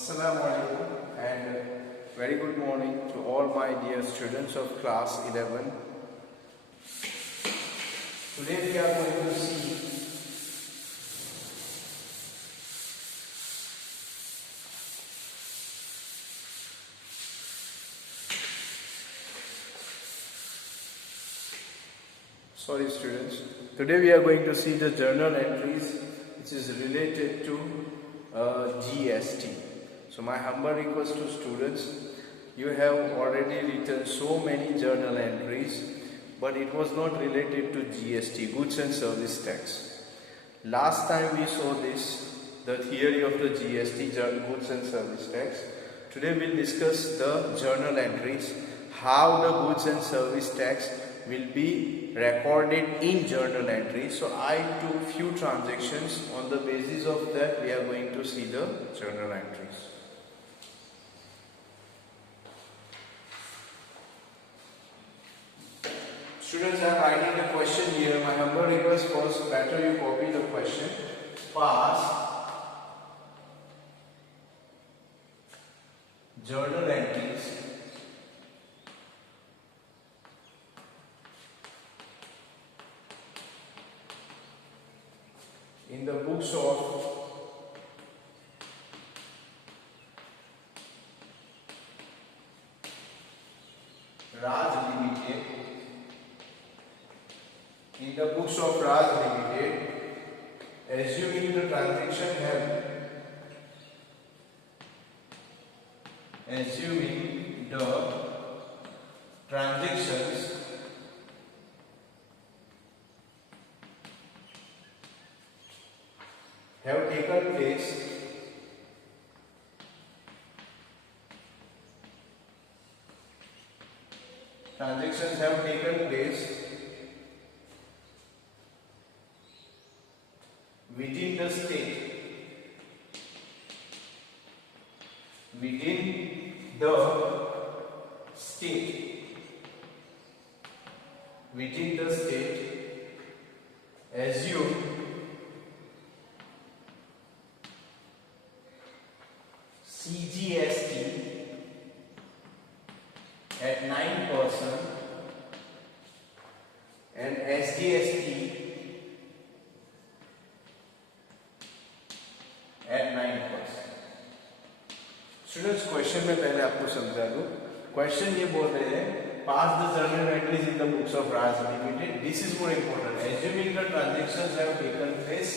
Assalamu alaikum and very good morning to all my dear students of class 11. Today we are going to see the journal entries which is related to GST. So my humble request to students, you have already written so many journal entries, but it was not related to GST, goods and service tax. Last time we saw this, the theory of the GST, goods and service tax. Today we'll discuss the journal entries, how the goods and service tax will be recorded in journal entries. So I took few transactions. On the basis of that, we are going to see the journal entries. Students, I am writing a question here. My humble request was better you copy the question. Past journal entries in the books of Raj Limited, assuming the transactions have taken place within the state, assume CGST at 9% and SGST at 9%. Students, question में पहले आपको समझा दूं. Question ये बोल रहे हैं, pass the journal entries in the books of Raj limited. This is more important. Assuming the transactions have taken place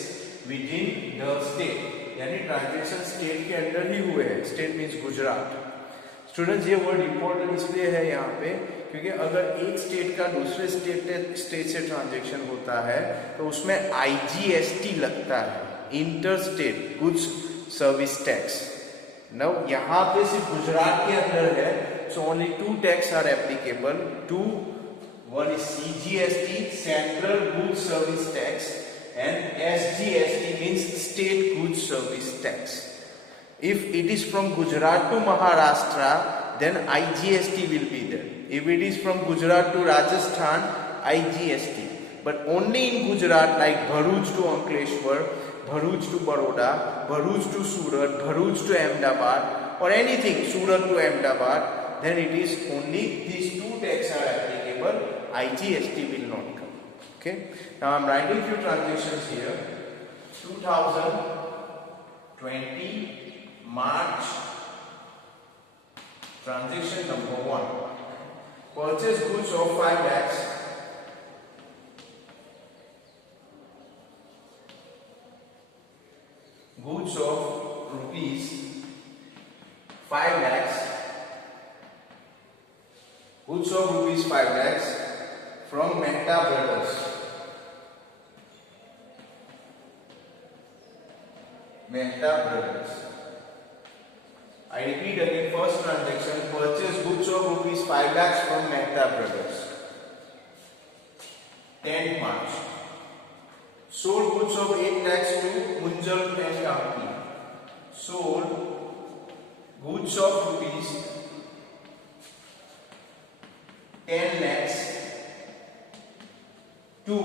within the state, यानी ट्रांजैक्शन स्टेट के अंदर ही हुए हैं. State means Gujarat. स्टूडेंट्स, ये वर्ड इंपॉर्टेंट इसलिए है यहाँ पे क्योंकि अगर एक स्टेट का दूसरे स्टेट से ट्रांजैक्शन होता है तो उसमें IGST लगता है, inter state goods service tax. Now यहाँ पे सिर्फ गुजरात के अंदर है, so only two tax are applicable. One is CGST, Central Goods Service Tax, and SGST means State Goods Service Tax. If it is from Gujarat to Maharashtra, then IGST will be there. If it is from Gujarat to Rajasthan, IGST. But only in Gujarat, like Bharuch to Ankleshwar, Bharuch to Baroda, Bharuch to Surat, Bharuch to Ahmedabad, or anything Surat to Ahmedabad, then it is only these two taxes are applicable. IGST will not come. Okay. Now I am writing few transactions here. 2020 March transaction number 1. Purchase goods of 5 lakhs. Goods of rupees 5 lakhs. Goods of rupees 5 lakhs from Mehta Brothers. I repeat again, first transaction, purchase goods of rupees 5 lakhs from Mehta Brothers. 10th March. Sold goods of 8 lakhs to Munjal and Company. Sold goods of rupees 10 lakhs to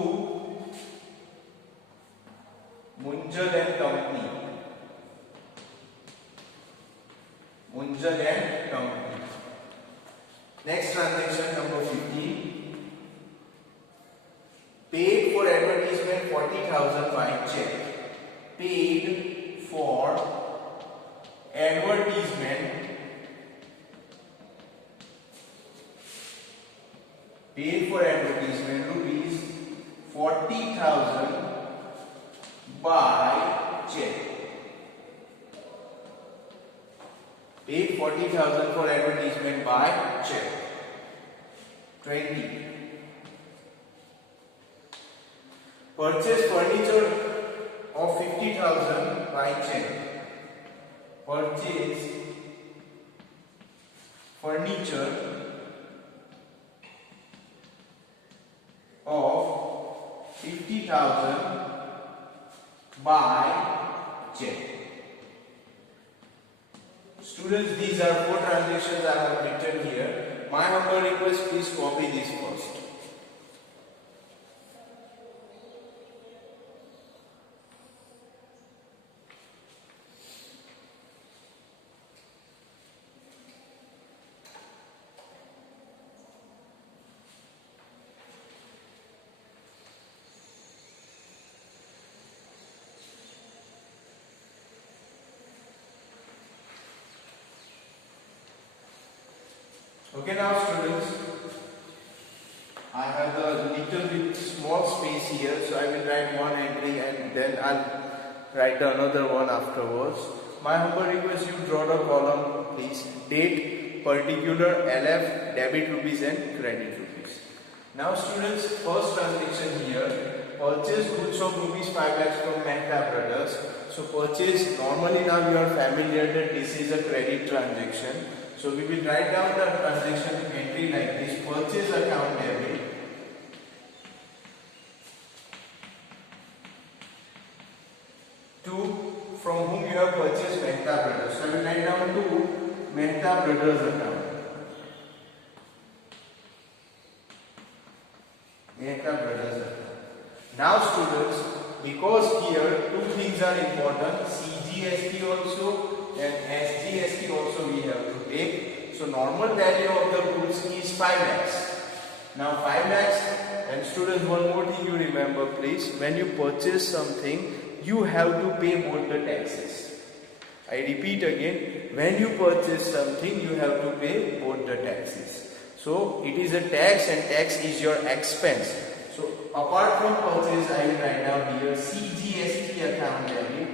Munjal and Company. Munjal and Company. Next transaction number 15. Paid for advertisement 40,000 by check. Paid for advertisement. Paid for advertisement rupees 40,000 by check. Paid 40,000 for advertisement by check. 20. Purchase furniture of 50,000 by check. Purchase furniture of 50,000 by check. Students, these are 4 transactions I have written here. My humble request, please copy this first. Okay, now students, I have a little bit small space here, so I will write one entry and then I'll write another one afterwards. My humble request, you draw the column please. Date, particular, LF, debit rupees and credit rupees. Now students, first transaction here, purchase goods of rupees 5 lakhs from Mehta Brothers. So purchase, normally now you are familiar that this is a credit transaction. So we will write down the transaction entry like this: purchase account debit, to from whom you have purchased Mehta Brothers. So I will write down to Mehta Brothers account. Mehta Brothers account. Now students, because here 2 things are important, CGST also and SGST also we have to pay. So normal value of the goods is 5 lakhs. Now 5 lakhs, and students, one more thing you remember please, when you purchase something you have to pay both the taxes. I repeat again, when you purchase something you have to pay both the taxes. So it is a tax and tax is your expense. So apart from purchase, I will write down here CGST account debit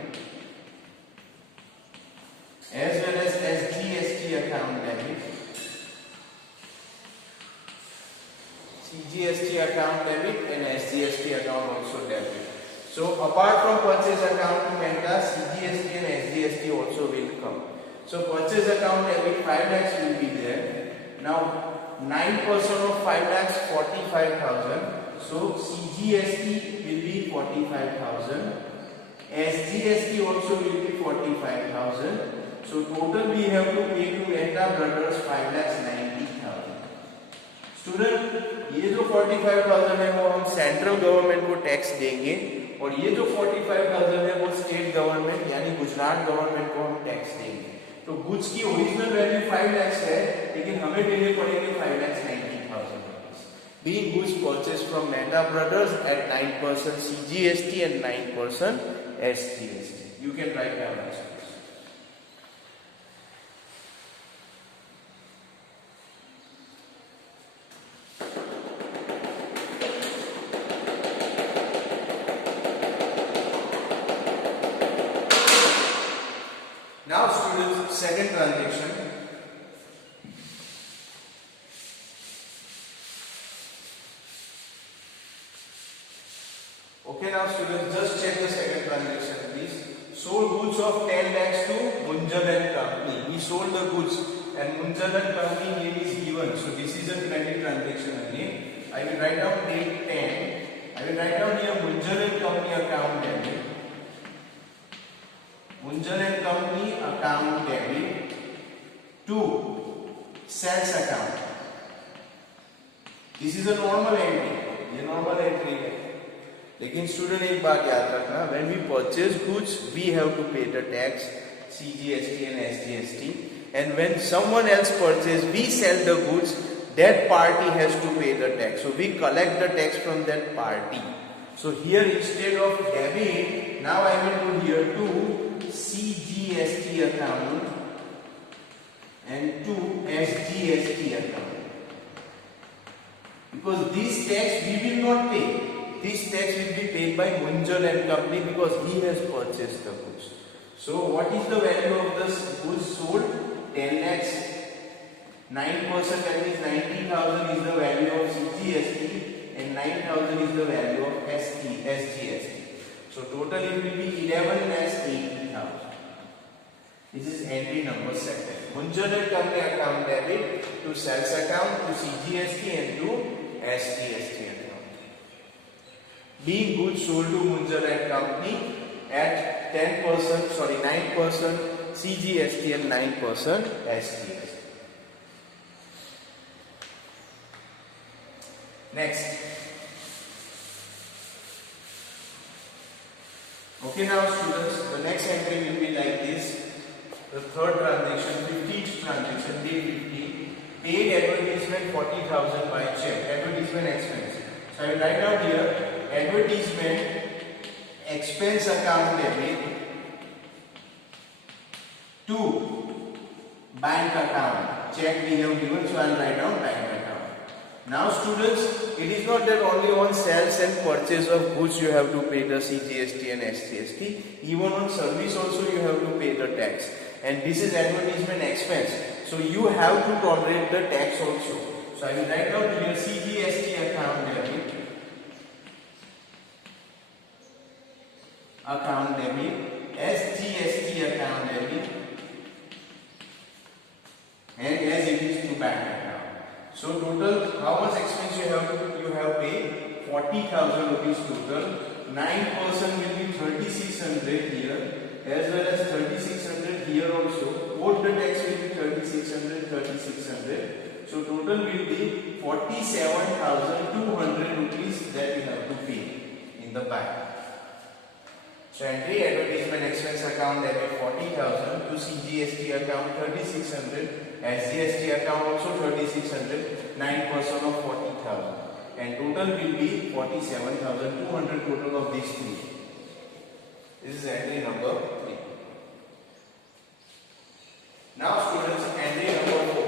as well as SGST account debit. CGST account debit and SGST account also debit. So apart from purchase account to Mehta, CGST and SGST also will come. So purchase account debit 5 lakhs will be there. Now 9% of 5 lakhs 45,000. So CGST will be 45,000. SGST also will be 45,000. So total we have to pay to Mehta Brothers 5,90,000. Student, ये जो 45,000 है वो हम central government को tax देंगे और ये जो 45,000 है वो स्टेट गवर्नमेंट यानी गुजरात गवर्नमेंट को हम टैक्स देंगे. तो गुड्स की ओरिजिनल वैल्यू 5 लाख है, लेकिन हमें देने पड़ेंगे 5,90,000 rupees. Being goods purchased from Mehta Brothers at 9% CGST and 9% SGST. You can write down this. Now students, second transaction. Okay, now students, just check the second transaction please. Sold goods of 10 lakhs to Munjal and Company. We sold the goods and Munjal and Company name is given. So this is a credit transaction again. I will write down date 10. I will write down here Munjal and Company account debit. Munjal and Company account debit to sales account. This is a normal entry. ये normal entry है. लेकिन student एक बात याद रखना, when we purchase goods we have to pay the tax CGST and SGST and when someone else purchases, we sell the goods, that party has to pay the tax. So we collect the tax from that party. So here instead of debit, now I will do here to CGST account and to SGST account. Because this tax we will not pay. This tax will be paid by Munjal and Company because he has purchased the goods. So what is the value of the goods sold? 10 lakhs. 9%, that means 90,000 is the value of CGST and 9,000 is the value of SGST. So total it will be 11 lakhs 80,000. This is entry number 7. Munjal and Company account debit to sales account, to CGST and to SGST account. Being goods sold to Munjal and Company at 9% CGST and 9% SGST. Next. Okay, now students, the next entry will be like this. The third transaction, 15th transaction, day 15, paid advertisement 40,000 by check, advertisement expense. So I will write down here, advertisement expense account debit to bank account. Check we have given, so I will write down bank account. Now students, it is not that only on sales and purchase of goods you have to pay the CGST and SGST. Even on service also you have to pay the tax. And this is advertisement expense. So you have to tolerate the tax also. So I will write down here CGST account debit. SGST account debit. And as it is to bank account. So total, how much expense you have paid? 40,000 rupees total. 9% will be 3,600 here, as well as 3,600 here also. Both the tax will be 3,600. So total will be 47,200 rupees that you have to pay in the bank. So entry advertisement expense account debit 40,000, to CGST account 3,600, SGST account also 3,600, 9% of 40,000, and total will be 47,200 total of these three. This is entry number 3. Now students, entry number 4.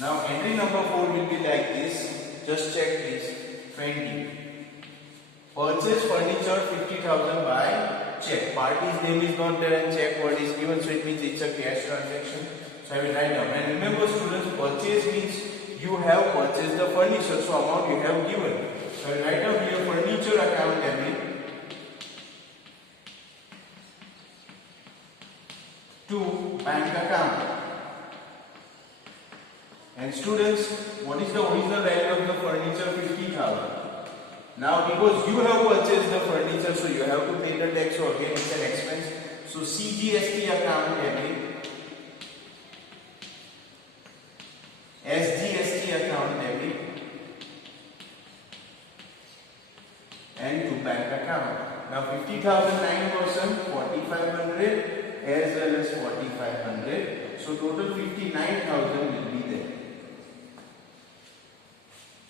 Now entry number 4 will be like this. Just check this. 20. Purchase furniture 50,000 by check. Party's name is not there and check what is given, so it means it's a cash transaction. So I will write down. And remember students, purchase means you have purchased the furniture, so amount you have given. So I will write down here furniture account debit to bank account. And students, what is the original value of the furniture? 50,000. Now because you have purchased the furniture, so you have to pay the tax, so again it's an expense. So CGST account debit, SGST account debit, and to bank account. Now 50,000 9%, 4,500 as well as 4,500. So total 59,000 will be there.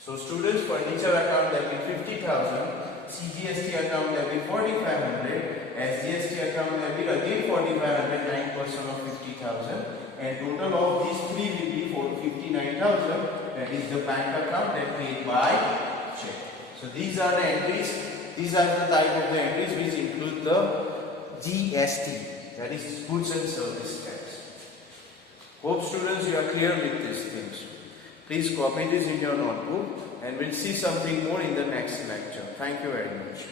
So students, furniture account debit 50,000, CGST account debit 4,500, SGST account debit again 4,500, 9% of 50,000, and total of these three will be 59,000. That is the bank account that paid by check. So these are the entries. These are the type of the entries which include the GST, that is goods and service tax. Hope students you are clear with these things. Please copy this in your notebook, and we'll see something more in the next lecture. Thank you very much.